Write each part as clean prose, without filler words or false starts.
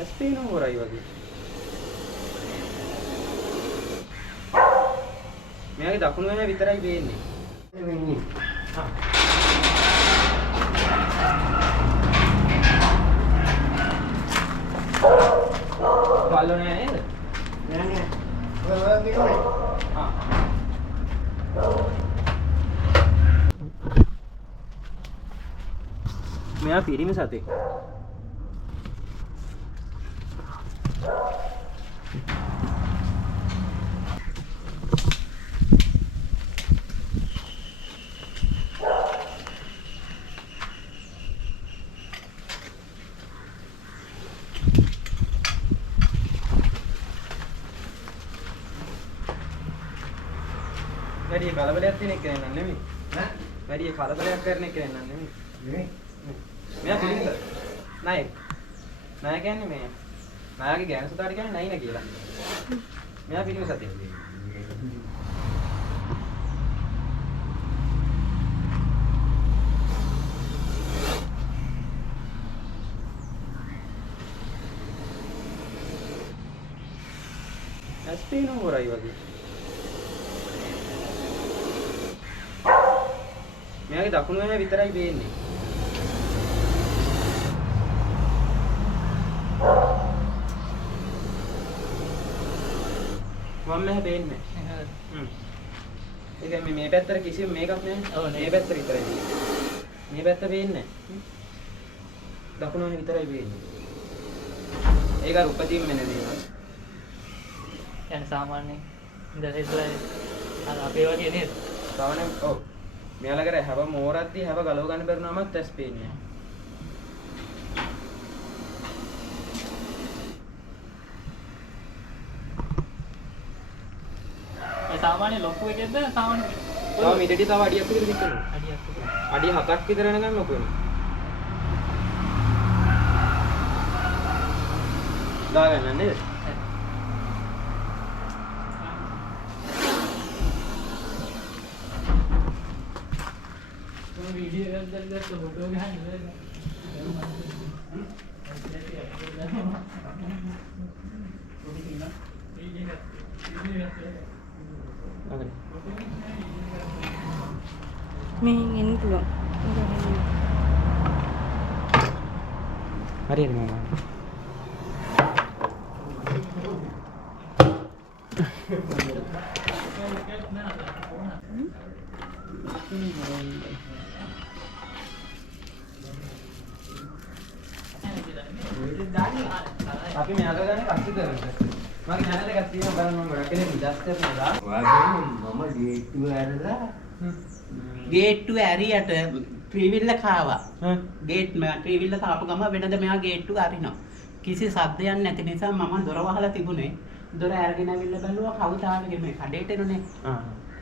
ඇස්පේන හොරයි වගේ. මෙයාගේ දකුණු ඇහැ විතරයි පේන්නේ. වෙන්නේ. හා. බල්ලෝ නෑ නේද? නෑ නෑ. ඔය කියනවා. හා. මෙයා පිරිමි සතෙක්. වැඩි කලබලයක් තියෙන එක නෙමෙයි. ඈ? වැඩි කලබලයක් කරන එක නෙමෙයි. නෙමෙයි. මෙයා පිළිගන්න. නායක. නායක කියන්නේ මේ නායකගේ ගෑනු සතාට කියන්නේ නයින කියලා. මෙයා පිළිම සතෙක්. ඇස්පේන හොරයි වගේ. මෙයාගේ දකුණු ඇහැ විතරයි පේන්නේ. වම් ඇහැ පේන්නේ නැහැ. ඒ කියන්නේ මේ පැත්තට කිසිම මේකක් නැහැ. ඔව් මේ පැත්තට විතරයි තියෙන්නේ. මේ පැත්ත පේන්නේ නැහැ. දකුණු ඇහැ විතරයි පේන්නේ. ඒක අර උපදීන් මෙන්න දේවල්. يعني සාමාන්‍ය ඉඳලා අර අපේ වගේ නේද? සාමාන්‍ය ඔව්. මෙයාලා කර හැව මෝරද්දී හැව ගලව ගන්න බැරුණාමත් ඇස් පේන්නේ. ඒ සාමාන්‍ය ලොකු එකෙන්ද සාමාන්‍ය තව මිඩටි තව අඩියක් විතර දික් වෙනවා. අඩියක් විතර. අඩි 7ක් විතර යනකම් ලොකු වෙනවා. දාගන්න නේද? වීඩියෝ එකක් දැල්ලා ෆොටෝ ගහන්න මෙහෙන් එන්න පුළුවන්. හරියට මම. අපි මෙයාට ගන්නේ කස්ටි කරන්නේ. මගේ channel එකක් තියෙනවා බලන්න මම ගොඩක් කෙනෙක් නිදස් කරනවා. වාගේ මම ගේට්ටුව ඇරලා ගේට්ටුව ඇරියට ත්‍රිවිල්ල කාවා. හ්ම්. ගේට් ත්‍රිවිල්ල කාපු ගම වෙනද මෙයා ගේට්ටුව අරිනවා. කිසි සද්දයක් නැති නිසා මම දොර වහලා තිබුණේ. දොර අරගෙන ඇවිල්ලා බැලුවා කවුද ආවේ මේ කඩේට එනුනේ.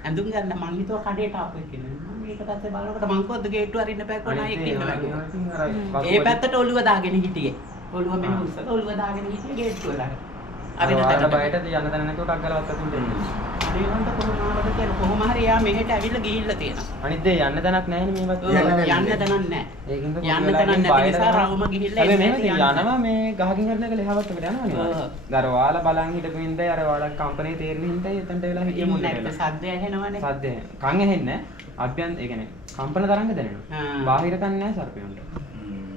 ඇඳුම් ගන්න මං හිතුවා කඩේට ආපු කෙනෙක්. මම ඊට පස්සේ බලනකොට මං කොද්ද ගේට්ටුව අරින්න බෑ කොනා එක්ක ඉන්නවා. ඒ පැත්තට ඔළුව දාගෙන හිටියේ. ඔළුව මෙහෙම උස්සලා ඔළුව දාගෙන හිටියේ ගේට්ටුව ළඟ. අර බයට යන්න තැන නැතුව ටක් ගාලා අතට දෙන්නේ. අනිවාර්යයෙන්ම කොහොමද කියලා කොහොම හරි යා මෙහෙට ඇවිල්ලා ගිහිල්ලා තියෙනවා. අනිත් දේ යන්න තැනක් නැහැ නේ මේවත්. යන්න තැනක් නැහැ. ඒකින්ද යන්න තැනක් නැති නිසා රවුම ගිහිල්ලා යනවා මේ ගහකින් හරිලා එක ලෙහාවත් එකට යනවා නේ. අර ඔයාලා බලන් හිටපු හින්දා අර ඔයාලා කම්පැනි තේරෙන හින්දා එතනට වෙලා හිටිය මොකද නැත්නම් සද්ද ඇහෙනවනේ. සද්ද කන් ඇහෙන්නේ අභ්‍යන් ඒ කියන්නේ කම්පන තරංග දැනෙනවා. බාහිර කන් නැහැ සර්පයන්ට.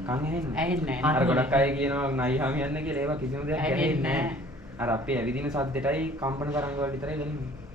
කන් ඇහෙන්නේ. ඇහෙන්නේ අර නැහැ. ගොඩක් අය කියනවා නයිහාම යන්න කියලා ඒවා කිසිම දෙයක් ඇහෙන්නේ නැහැ. අර අපේ ඇවිදින සද්දෙටයි කම්පන තරංග වල විතරයි දැනෙන්නේ.